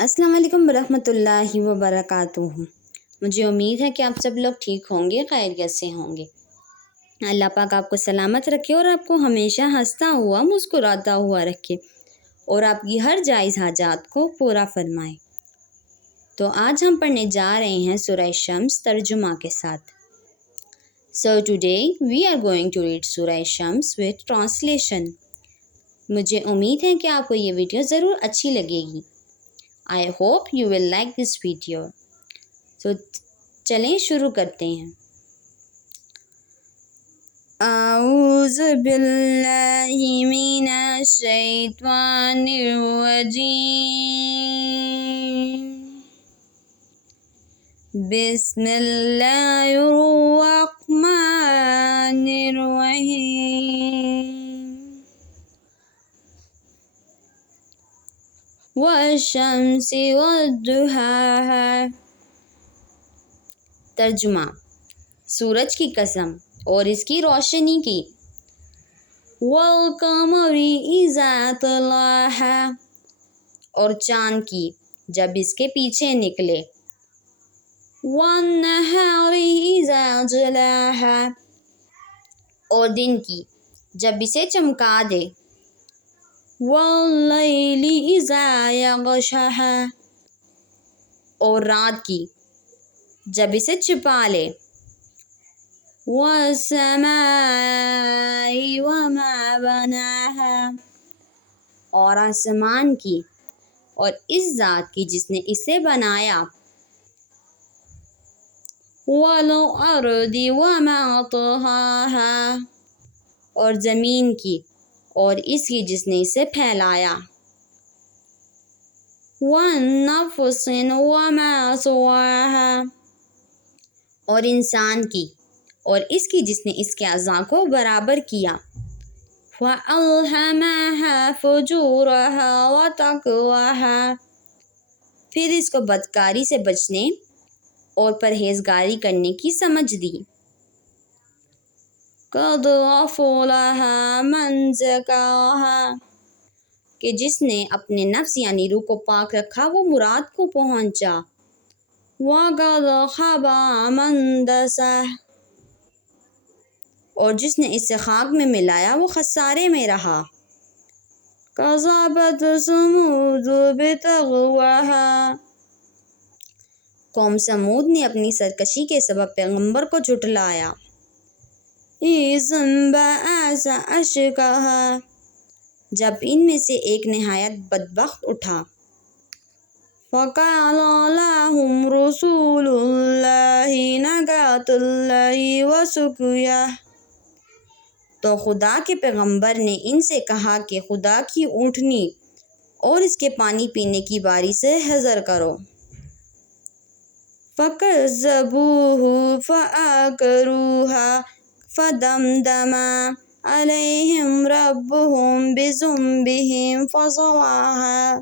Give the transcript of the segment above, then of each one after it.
السلام علیکم ورحمۃ اللہ وبرکاتہ۔ مجھے امید ہے کہ آپ سب لوگ ٹھیک ہوں گے، خیریت سے ہوں گے۔ اللہ پاک آپ کو سلامت رکھے اور آپ کو ہمیشہ ہنستا ہوا مسکراتا ہوا رکھے اور آپ کی ہر جائز حاجات کو پورا فرمائے۔ تو آج ہم پڑھنے جا رہے ہیں سورہ شمس ترجمہ کے ساتھ۔ So today we are going to read سورہ شمس with translation۔ مجھے امید ہے کہ آپ کو یہ ویڈیو ضرور اچھی لگے گی۔ I hope you will like this video۔ تو چلیں شروع کرتے ہیں۔ اعوذ باللہ من الشیطان الرجیم، بسم اللہ الرحمن الرحیم۔ والشمس والضحاها۔ ترجمہ: سورج کی قسم اور اس کی روشنی کی۔ والقمر اذا تلاها۔ اور چاند کی جب اس کے پیچھے نکلے۔ والنہار اذا جلاها۔ اور دن کی جب اسے چمکا دے۔ واللیل اذا یغشاها۔ اور رات کی جب اسے چھپا لے۔ والسماء وما بناها۔ اور آسمان کی اور اس ذات کی جس نے اسے بنایا۔ والارض وما طحاها۔ اور زمین کی اور اس کی جس نے اسے پھیلایا۔ والنفس وما سواها۔ اور انسان کی اور اس کی جس نے اس کے اعضاء کو برابر کیا۔ فَأَلْهَمَهَا فُجُورَهَا وَتَقْوَاهَا۔ پھر اس کو بدکاری سے بچنے اور پرہیزگاری کرنے کی سمجھ دی۔ قَدْ أَفْلَحَ مَنْ زَكَّاهَا۔ کہ جس نے اپنے نفس یعنی روح کو پاک رکھا وہ مراد کو پہنچا۔ وَقَدْ خَابَ مَنْ دَسَّاهَا۔ اور جس نے اسے خاک میں ملایا وہ خسارے میں رہا۔ كَذَّبَتْ ثَمُودُ بِطَغْوَاهَا۔ قوم سمود نے اپنی سرکشی کے سبب پیغمبر کو جھٹلایا۔ إِذِ انبَعَثَ أَشْقَاهَا۔ جب ان میں سے ایک نہایت بدبخت اٹھا۔ فَقَالَ لَهُمْ رُسُولُ اللَّهِ نَاقَةَ اللَّهِ وَسُقْيَاهَا۔ تو خدا کے پیغمبر نے ان سے کہا کہ خدا کی اونٹنی اور اس کے پانی پینے کی باری سے حذر کرو۔ فَكَذَّبُوهُ فَعَقَرُوهَا فَدَمْدَمَ عَلَيْهِمْ رَبُّهُمْ بِذُنبِهِمْ فَسَوَّاهَا۔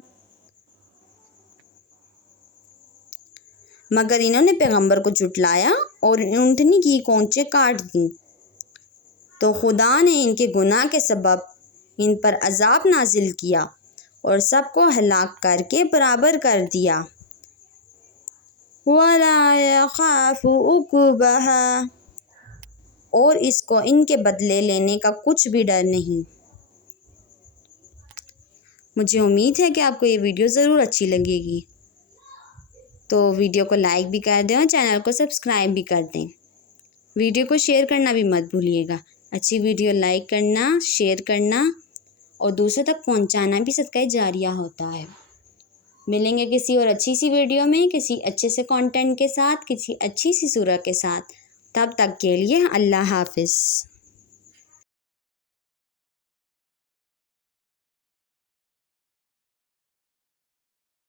مگر انہوں نے پیغمبر کو جھٹلایا اور اونٹنی کی کونچیں کاٹ دیں، تو خدا نے ان کے گناہ کے سبب ان پر عذاب نازل کیا اور سب کو ہلاک کر کے برابر کر دیا۔ وَلَا يَخَافُ عُقْبَاهَا۔ اور اس کو ان کے بدلے لینے کا کچھ بھی ڈر نہیں۔ مجھے امید ہے کہ آپ کو یہ ویڈیو ضرور اچھی لگے گی، تو ویڈیو کو لائک بھی کر دیں اور چینل کو سبسکرائب بھی کر دیں۔ ویڈیو کو شیئر کرنا بھی مت بھولیے گا۔ اچھی ویڈیو لائک کرنا، شیئر کرنا اور دوسروں تک پہنچانا بھی صدقہ جاریہ ہوتا ہے۔ ملیں گے کسی اور اچھی سی ویڈیو میں، کسی اچھے سے کنٹینٹ کے ساتھ، کسی اچھی سی سورہ کے ساتھ۔ تب تک کے لیے اللہ حافظ۔